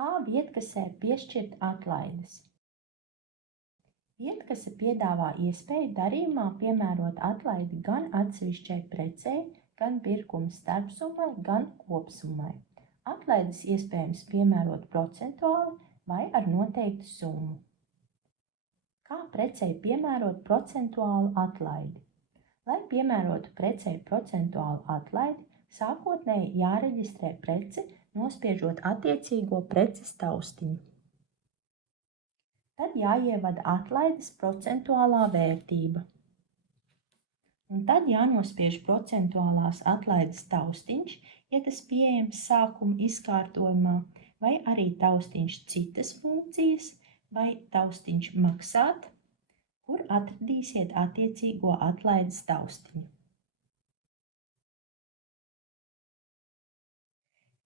Kā vietkasē piešķirt atlaides? Vietkase piedāvā iespēju darījumā piemērot atlaidi gan atsevišķai precei, gan pirkuma starpsummai, gan kopsummai. Atlaides iespējams piemērot procentuāli vai ar noteiktu summu. Kā precei piemērot procentuālu atlaidi? Lai piemērotu precei procentuālu atlaidi, sākotnēji jāreģistrē prece, nospiežot attiecīgo preces taustiņu. Tad jāievada atlaides procentuālā vērtība. Un tad jānospiež procentuālās atlaides taustiņš, ja tas pieejams sākuma izkārtojumā, vai arī taustiņš citas funkcijas, vai taustiņš maksāt, kur atradīsiet attiecīgo atlaides taustiņu.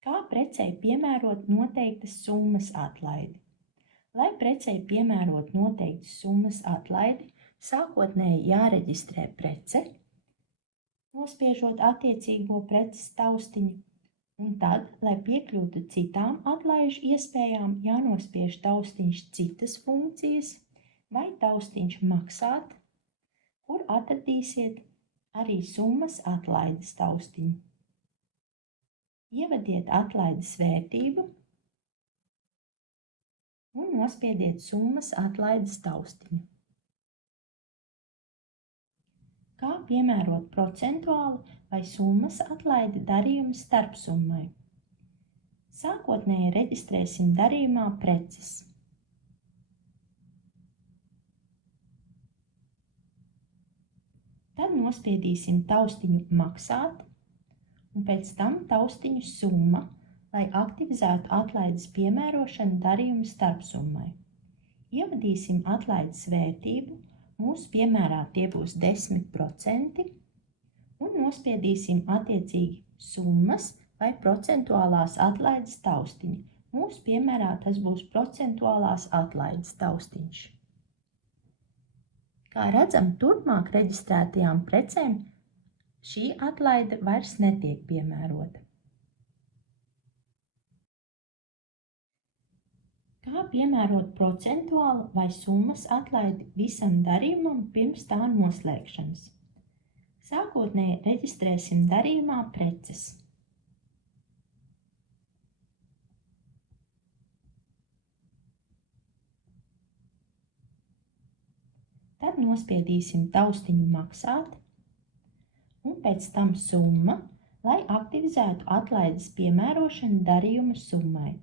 Kā precei piemērot noteiktas summas atlaidi? Lai precei piemērot noteiktas summas atlaidi, sākotnēji jāreģistrē prece, nospiežot attiecīgo preces taustiņu, un tad, lai piekļūtu citām atlaižu iespējām, jānospiež taustiņš citas funkcijas vai taustiņš maksāt, kur atradīsiet arī summas atlaides taustiņu. Ievadiet atlaides vērtību un nospiediet summas atlaides taustiņu. Kā piemērot procentuālu vai summas atlaidi darījuma starpsummai? Sākotnēji reģistrēsim darījumā preces. Tad nospiedīsim taustiņu maksāt un pēc tam taustiņu summa, lai aktivizētu atlaides piemērošanu darījuma starpsummai. Ievadīsim atlaides vērtību, mūsu piemērā tie būs 10%, un nospiedīsim attiecīgi summas vai procentuālās atlaides taustiņu. Mūsu piemērā tas būs procentuālās atlaides taustiņš. Kā redzam, turpmāk reģistrētajām precēm šī atlaide vairs netiek piemērota. Kā piemērot procentuālu vai summas atlaidi visam darījumam pirms tā noslēgšanas? Sākotnēji reģistrēsim darījumā preces. Tad nospiedīsim taustiņu maksāt un pēc tam summa, lai aktivizētu atlaides piemērošanu darījuma summai.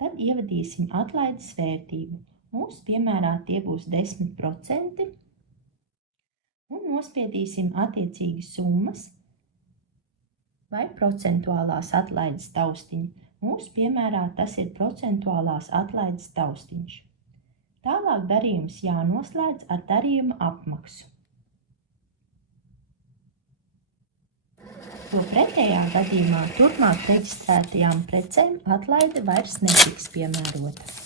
Tad ievadīsim atlaides vērtību. Mūsu piemērā tie būs 10%, un nospiedīsim attiecīgi summas vai procentuālās atlaides taustiņu. Mūsu piemērā tas ir procentuālās atlaides taustiņš. Tālāk darījums jānoslēdz ar darījuma apmaksu. Jo pretējā gadījumā turpmāk reģistrētajām precēm atlaide vairs netiks piemērota.